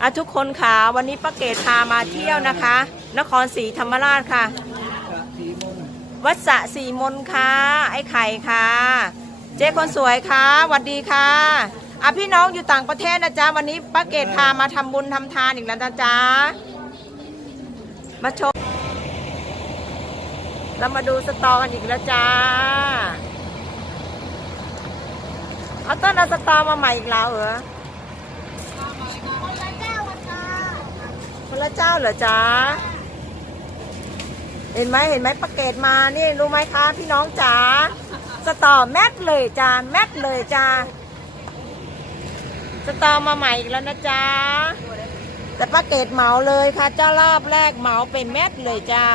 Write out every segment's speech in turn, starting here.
อะทุกคนค่ะวันนี้ป้าเกตพามาเที่ยวนะคะ นครศรีธรรมราชค่ะ วัดสะสีมนค่ะไอ้ไข่ค่ะ เจ๊คนสวยค่ะหวัดดีค่ะอะพี่น้องอยู่ต่างประเทศนะจ๊ะวันนี้ป้าเกตพามาทำบุญทำทานอีกแล้วนะจ๊ะมาชมเรามาดูสตอกันอีกแล้วจ้าเอาต้นเอาสตอมาใหม่อีกแล้วเหรอ คนละเจ้าเหรอจ๊ะ เห็นไหมเห็นไหมประเกตมานี่รู้ไหมคะพี่น้องจ๋าสตอแมทเลยจ้าแมทเลยจ้าสตอมาใหม่อีกแล้วนะจ๊ะแต่ป้าเกตเหมาเลยค่ะเจ้ารอบแรกเหมาเป็นแมทเลยจ้า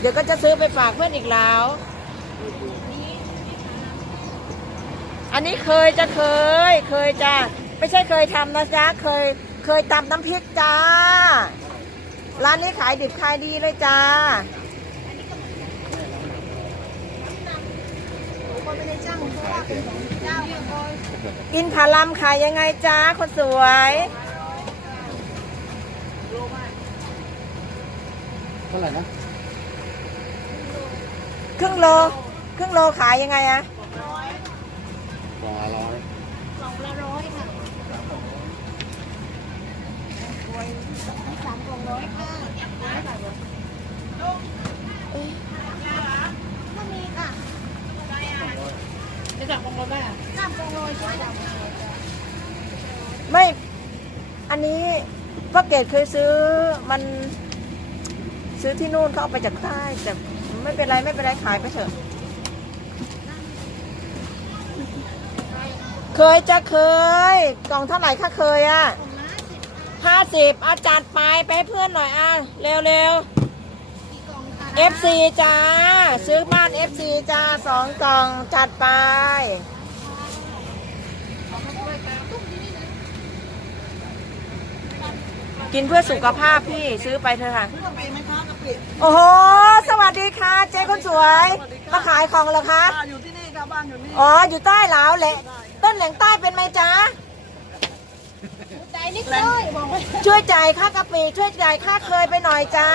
เดี๋ยวก็จะซื้อไปฝากเพื่อนอีกแล้ว อันนี้เคยจะเคย เคยจ้าไม่ใช่เคยทำนะจ๊ะเคยเคยตำน้ำพริกจ้า ร้านนี้ขายดิบขายดีเลยจ้าอินผาลัมขายยังไงจ้าคนสวยเท่าไหร่นะ ครึ่งโล ครึ่งโลขายยังไงอะ กว่าร้อย สองละร้อยค่ะ สามกล่องร้อยค่ะร้อยบาทถ้ามีค่ะจะสั่งกล่องร้อยบ้างสามกล่อะไม่ อันนี้พ่อเกดเคยซื้อมัน ซื้อที่นู่นเขาเอาไปจากใต้แต่ไม่เป็นไรไม่เป็นไรขายไปเถอะ เคยจะเคย กล่องเท่าไหร่คะเคยอะ ห้าสิบอาจัดไปไปให้เพื่อนหน่อยอะเร็วเร็วกี่กล่องคะๆ FC จ้า ซื้อบ้าน FC จ้าสองกล่องจัดไป กินเพื่อสุขภาพพี่ซื้อไปเถอะค่ะโอ้โห สวัสดีค่ะ เจ๊คนสวย มาขายของเหรอคะอยู่ที่นี่ครับบ้านอยู่นี่ อ๋อ อยู่ใต้เหลาแหละ ต้นแหลงใต้เป็นไหมจ๊ะใจ นิดเลยบอกว่าช่วยจ่ายค่ากะปิช่วยจ่ายค่าเคยไปหน่อยจ้า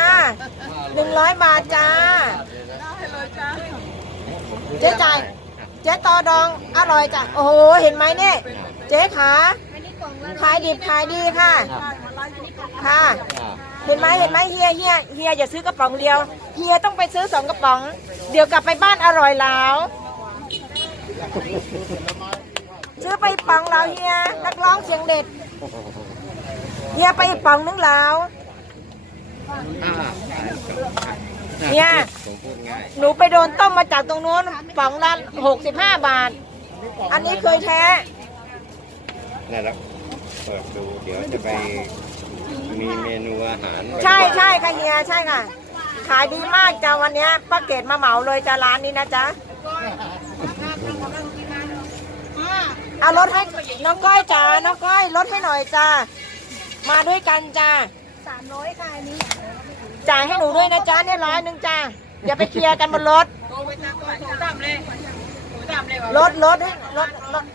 หนึ่งร้อยบาทจ้าเจ๊จ่ายเจ๊ตอดองอร่อยจ้ะโอ้โหเห็นไหมเนี่ยเจ๊ขาขายดิบขายดีค่ะ ค่ะ เห็นไหมเห็นไหมเฮียเฮียเฮียอย่าซื้อกระป๋องเดียวเฮียต้องไปซื้อสองกระป๋อง เดี๋ยวกลับไปบ้านอร่อยแล้วซื้อไปป๋องแล้วเฮียนักร้องเสียงเด็ด เฮียไปอีกป๋องนึงแล้ว เนี่ยผมพูดง่ายหนูไปโดนต้มมาจากตรงนู้นป๋องละหกสิบห้าบาท อันนี้เคยแท้นี่นแล้วเปิดดูเดี๋ยวจะไปมีเมนูอาหารใช่ใช่ค่ะเฮียใช่ค่ะ ขายดีมากจ้าวันเนี้ยป้าเกดมาเหมาเลยจ้าร้านนี้นะจ๊ะ เอารถให้น้องก้อยจ้าน้องก้อยลดให้หน่อยจ้ามาด้วยกันจ้าสามร้อยค่ะอันนี้จ่ายให้หนูด้วยนะจ๊ะเนี่ยร้อยหนึ่งจ้าอย่าไปเคลียร์กันบนรถรถรถให้รถรถ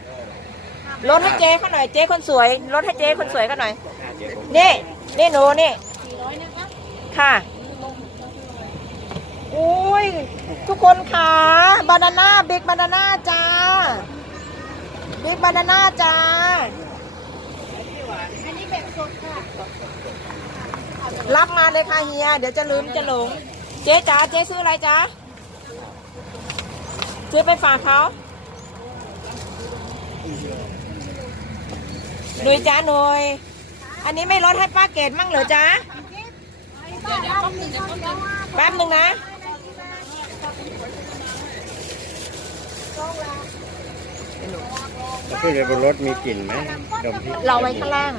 รถให้เจ๊เขาหน่อยเจ๊คนสวยรถให้เจ๊คนสวยเขาหน่อยเดี๋ยวผมนี่นี่หนูนี่สี่ร้อยนะคะค่ะอุ้ยทุกคนค่ะบานาน่าบิ๊กบานาน่าจ้า บิ๊กบานาน่าจ้า อันนี้แบบสดค่ะ รับมาเลยค่ะเฮีย เดี๋ยวจะลืมจะหลง เจ๊จ๋าเจ๊ซื้ออะไรจ๊ะซื้อไปฝากเขาหนุยจ้าหนุยอันนี้ไม่ลดให้ป้าเกดมั่งเหรอจ๊ะแป๊บหนึ่งนะแล้ว ขึ้นไปบนรถมีกลิ่นไหมดมที่เราไว้ข้างล่าง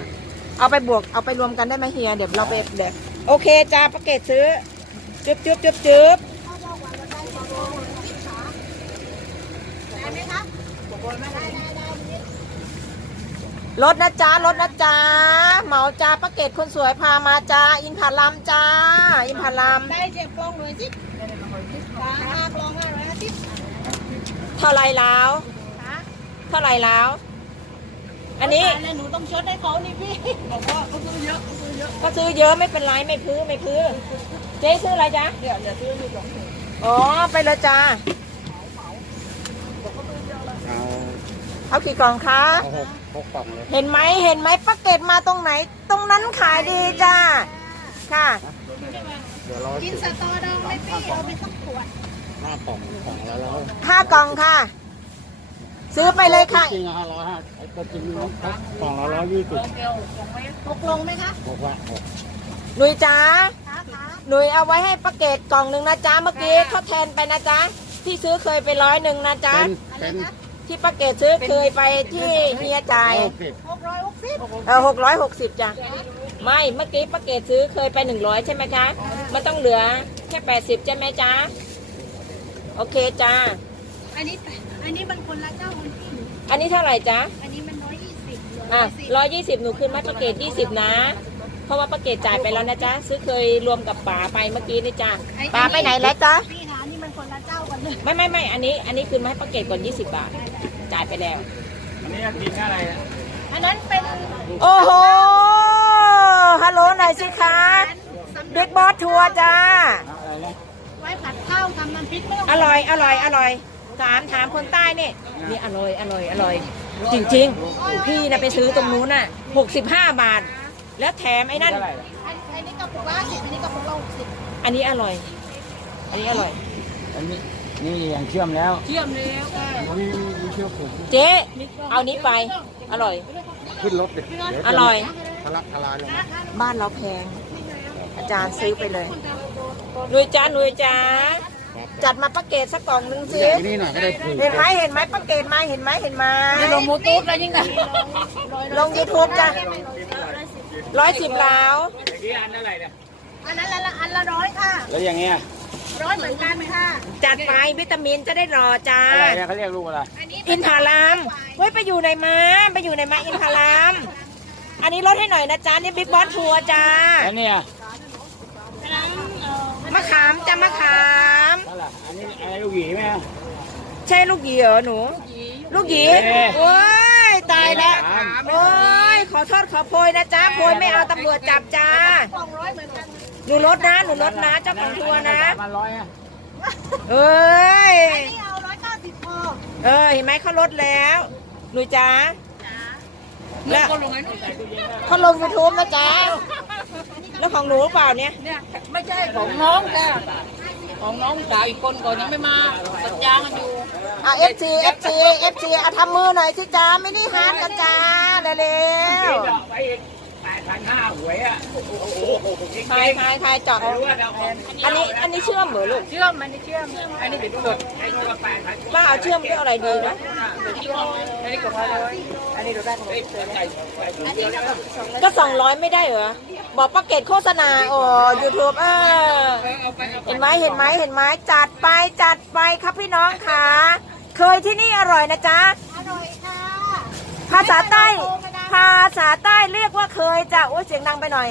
เอาไปบวกเอาไปรวมกันได้ไหมเฮีย เดี๋ยวเราไปเดี๋ยวโอเคจ้าป้าเกดซื้อจึ๊บจึ๊บจึ๊บจึ๊บได้ไหมคะรถนะจ๊ะรถนะจ๊ะเหมาจ้าป้าเกดคนสวยพามาจ้าอินผาลัมจ้า อินผาลัมได้เจ็บกล่องเลยสิห้ากล่องห้าร้อยห้าสิบเท่าไรแล้วคะ เท่าไรแล้ว อันนี้ตายแล้วหนูต้องชดให้เขานี่พี่ บอกว่าเขาซื้อเยอะเขาซื้อเยอะ ก็ซื้อเยอะไม่เป็นไรไม่พื้อไม่พื้อเจ๊ซื้ออะไรจ๊ะ เดี๋ยวเดี๋ยวซื้ออยู่สองถุงอ๋อไปเลยจ้า เอาเอากี่กล่องคะ เอาหกหกกล่องเลย เห็นไหมเห็นไหมป้าเกตมาตรงไหน ตรงนั้นขายดีจ้า ค่ะ เดี๋ยวรอกินสตอดองไหม่พี่เอาไปสักขวดห้ากล่องกล่องละร้อยห้ากล่องค่ะ ซื้อไปเลยค่ะจริงห้าร้อยห้าไอ้ตัวจริงกล่องละร้อยยี่สิบตกลงไหมคะบอกว่าหกหนุยจ้าคะคะหนุยเอาไว้ให้ป้าเกตกล่องหนึ่งนะจ๊ะเมื่อกี้เขาแทนไปนะจ๊ะที่ซื้อเคยไปร้อยหนึ่งนะจ๊ะเป็นอะไรเป็นคะที่ป้าเกตซื้อเคยไปที่เฮียจ่ายหกสิบหกร้อยหกสิบเออหกร้อยหกสิบจ้ะไม่เมื่อกี้ป้าเกตซื้อเคยไปหนึ่งร้อยใช่ไหมจ๊ะมันต้องเหลือแค่แปดสิบใช่ไหมจ๊ะโอเคจ้าอันนี้ อันนี้มันคนละเจ้าคนพี่อันนี้เท่าไหร่จ๊ะ อันนี้มันร้อยยี่สิบอะร้อยยี่สิบหนูคืนมาป้าเกตยี่สิบนะ เพราะว่าป้าเกตจ่ายไปแล้วนะจ๊ะ ซื้อเคยรวมกับป๋าไปเมื่อกี้นี่จ้ะป๋าไปไหนแล้วจ๊ะ พี่คะนี่มันคนละเจ้ากันเลยไม่ไม่ไม่อันนี้ อันนี้คืนมาให้ป้าเกตก่อนยี่สิบบาท จ่ายไปแล้ว อันนี้กินอะไรอะอันนั้นเป็น โอ้โห ฮัลโหลหน่อยสิคะบิ๊กบอสทัวร์จ้าอะไรนะไว้ผัดข้าวทำน้ำพริกไม่ต้องอร่อย อร่อย อร่อย ถามถามคนใต้นี่นี่อร่อยอร่อยอร่อย จริงๆ พี่นะไปซื้อตรงนู้นน่ะหกสิบห้าบาท แล้วแถมไอ้นั่น อันอันนี้กระปุกละสิบอันนี้กระปุกละหกสิบอันนี้อร่อย อันนี้อร่อย อันนี้นี่อย่างเชื่อมแล้วเชื่อมแล้วค่ะมีมีเชื่อมผมเจ๊เอานี้ไป อร่อย ขึ้นรถดิอร่อยทะลักทลายลงบ้านเราแพง อาจารย์ซื้อไปเลยหนุยจ้าหนุยจ้า จัดมาป้าเกตสักกล่องหนึงสิอย่างนี้หน่อยก็ได้ถูกเห็นไหมเห็นไหมป้าเกตมาเห็นไหมเห็นไหมลงมูทูบแล้วยิ่งไงลงยูทูบจ้ะร้อยสิบแล้วอันนั้นละอันละร้อยค่ะ แล้วอย่างเงี้ยร้อยเหมือนกันค่ะ จัดไปวิตามินจะได้รอจ้าอะไรเนี่ยเขาเรียกลูกอะไรอันนี้อินทารามเฮ้ยไปอยู่ไหนมาไปอยู่ไหนมาอินทาราม อันนี้ลดให้หน่อยนะจ๊ะนี่บิ๊กบอสทัวร์จ้าแล้วเนี่ย มะขามจ้ามะขาม นั่นแหละอันนี้อะไรลูกหยีไหม ใช่ลูกหยีเหรอหนู ลูกหยีเอ๊ะโอ้ยตายแล้วมะขามโอ้ยขอโทษขอโพยนะจ๊ะโพยไม่เอาตำรวจจับจ้าสองร้อยเหมือนกันหนูลดนะหนูลดนะเจ้าของทัวร์นะมันร้อยอะเอ้ยอันนี้เอาร้อยเก้าสิบพอเออเห็นไหมเขาลดแล้ว หนูจ้าแล้วก็ลงไอ้นู่นเขาลงยูทูบนะจ๊ะแล้วของหนูเปล่าเนี่ยเนี่ยไม่ใช่ของน้องค่ะ ของน้องสาวอีกคนก่อนยังไม่มาสัญญากันอยู่อะ FC FC FC อะทำมือหน่อยสิจ้าไม่นี่ฮาร์ดกันจ้าเร็วไปอีกแปด พันห้าหวยอะๆทายทายทายเจาะอันนี้อันนี้เชื่อมเหรอลูกเชื่อมมันนี่เชื่อมอันนี้เป็นสดป้าเอาเชื่อมด้วยอะไรดีนะอันนี้ก็พอเลยอันนี้เราได้ของเธอเนี่ยก็สองร้อยไม่ได้เหรอบอกป้าเกตโฆษณาโอ้ยูทูบเออเอาไปเอเห็นไหมเห็นไหมเห็นไหมจัดไปจัดไปครับพี่น้องค่ะ เคยที่นี่อร่อยนะจ๊ะอร่อยค่ะภาษาใต้ ภาษาใต้เรียกว่าเคยจ้ะโอ้ยเสียงดังไปหน่อย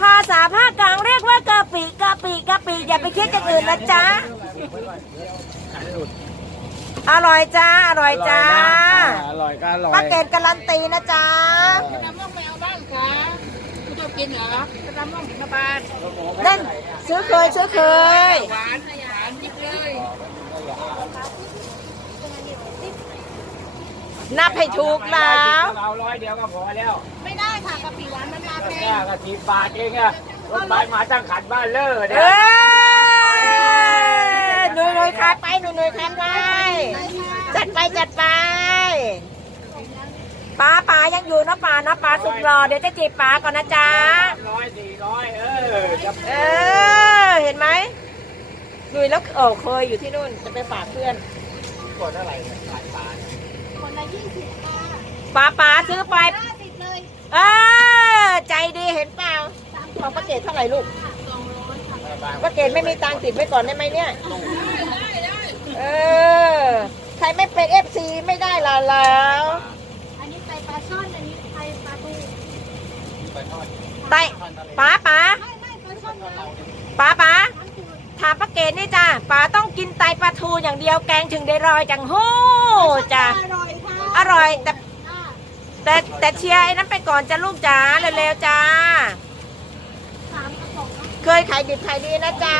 ภาษาภาคกลางเรียกว่ากะปิกะปิกะปิอย่าไปคิดอย่างอื่นนะจ๊ะอร่อยจ้าอร่อยจ้าอร่อยก็อร่อยป้าเกตการันตีนะจ๊ะจะทำม่องไปเอาบ้างค่ะคุณชอบกินเหรอจะทำม่องกินกระบาลนั่นซื้อเคยซื้อเคยหวานหวานยิบเลย นับให้ถูกแล้วเราร้อยเดียวก็พอแล้วไม่ได้ค่ะกะปิหวานมันมาแพแค่งกะทิบาทเองอะรถไฟมาตั้งขันบ้านเลอเนี่เอ้ยยหนุ่ยหนุ่ยขายไปหนุ่ยหนุ่ยขายไปจัดไปจัดไปป๋าป๋ายังอยู่นะป๋านะป๋าสุดหล่อเดี๋ยวจะจีบป๋าก่อนนะจ๊ะร้อยสี่ร้อยเออจะเออเห็นไหมหนุ่ยแล้วเออเคยอยู่ที่นู่นจะไปฝากเพื่อน กดอะไรเนี่ยสายตาคนละ ยี่สิบค่ะป๋าป๋าซื้อไปห้าสิบเลยเออใจดีเห็นเปล่าของป้าเกดเท่าไหร่ลูกป้าเกดไม่มีตังค์ติดไว้ก่อนได้ไหมเนี่ยเออใครไม่เป็นเอฟซีไม่ได้ละแล้วอันนี้ไตปลาช่อนอันนี้ไตปลาทูไตป๋าป๋าไม่ไม่ปลาช่อนเราป๋าป๋าทั้งคืนทถามป้าเกดนี่จ้าป๋าต้องกินไตปลาทูอย่างเดียวแกงถึงได้รอยจังโหจ้าอร่อยค่ะอ ร่อย แต่อ่าแต่แต่เชียร์ไอ้นั้นไปก่อนจะลูกจ๋าเร็วๆจ้า สามกระป๋องนะเคยขายดิบขายดีนะจ๊ะ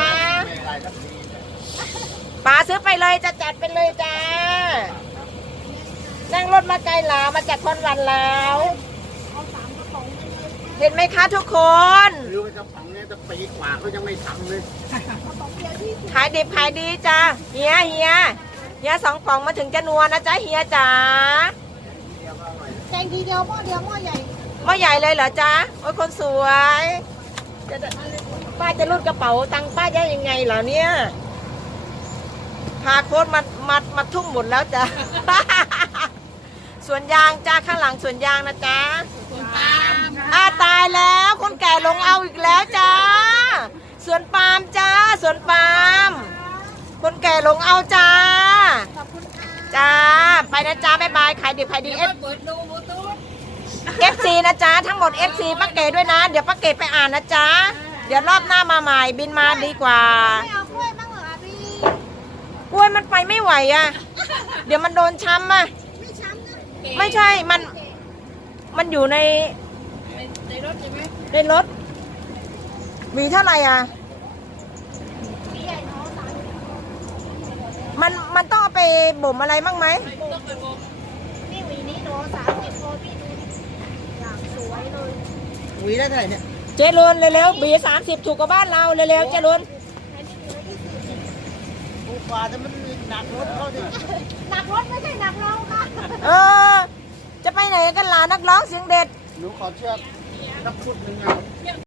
ป๋าซื้อไปเลยจะจัดไปเลยจ้า นั่งรถมาไกลหลาวมาจากคอนวันลาวเอาสามกระป๋องไปเลยเห็นไหมคะทุกคน หรือว่าจะฝังเนี่ยจะปีกว่าเขายังไม่ทำเลยกระป๋องเดียวที่สิบขายดิบขายดีจ้าเฮียเฮียเฮียสองกล่องมาถึงจะนัวนะจ๊ะเฮียจ๋าแกงทีเดียวหม้อเดียวหม้อใหญ่หม้อใหญ่เลยเหรอจ๊ะโอ้ยคนสวยจะป้าจะรูดกระเป๋าตังค์ป้าได้ยังไงเหรอเนี่ย พาโค้ดมามามาทุ่มหมดแล้วจ้ะ สวนยางจ้าข้างหลังสวนยางนะจ๊ะอาตายแล้วคนแก่ลงเอาอีกแล้วจ้าสวนปาล์มจ้าสวนปาล์มคนแก่ลงเอาจ้า ขอบคุณค่ะจ้า ไปนะจ้าบ๊ายบายขายดิบขายดีเดี๋ยวเอไปเปิดดู บลูทูธฟซีนะจ๊ะทั้งหมด FC ป้าเกดด้วยนะ เดี๋ยวป้าเกดไปอ่านนะจ๊ะ เดี๋ยวรอบหน้ามาใหม่บินมาดีกว่าไม่เอากล้วยบ้างเหรออาบีกล้วยมันไปไม่ไหวอะ เดี๋ยวมันโดนช้ำอะ ไม่ช้ำนะไม่ใช่มัน มันอยู่ในในรถใช่ไหมในรถมีเท่าไหร่อะ มีใหญ่น้องสามมันมันต้องเอาไปบ่มอะไรบ้างไหมไม่ต้องไปบอกนี่หวีนี้หนูสามสิบโลพี่ดูดิอย่าง สวยเลยหวีได้เท่าไหร่เนี่ยเจริญเร็วๆบีสามสิบถูกกว่าบ้านเราเร็วๆเจริญอันนี้เหลือยี่สิบถูกกว่าแต่มันมีหนักรถเขาดิหนักรถไม่ใช่หนักเราค่ะเออ จะไปไหนกันล่ะนักร้องเสียงเด็ดหนูขอเชือกสักฟุตหนึ่งอะ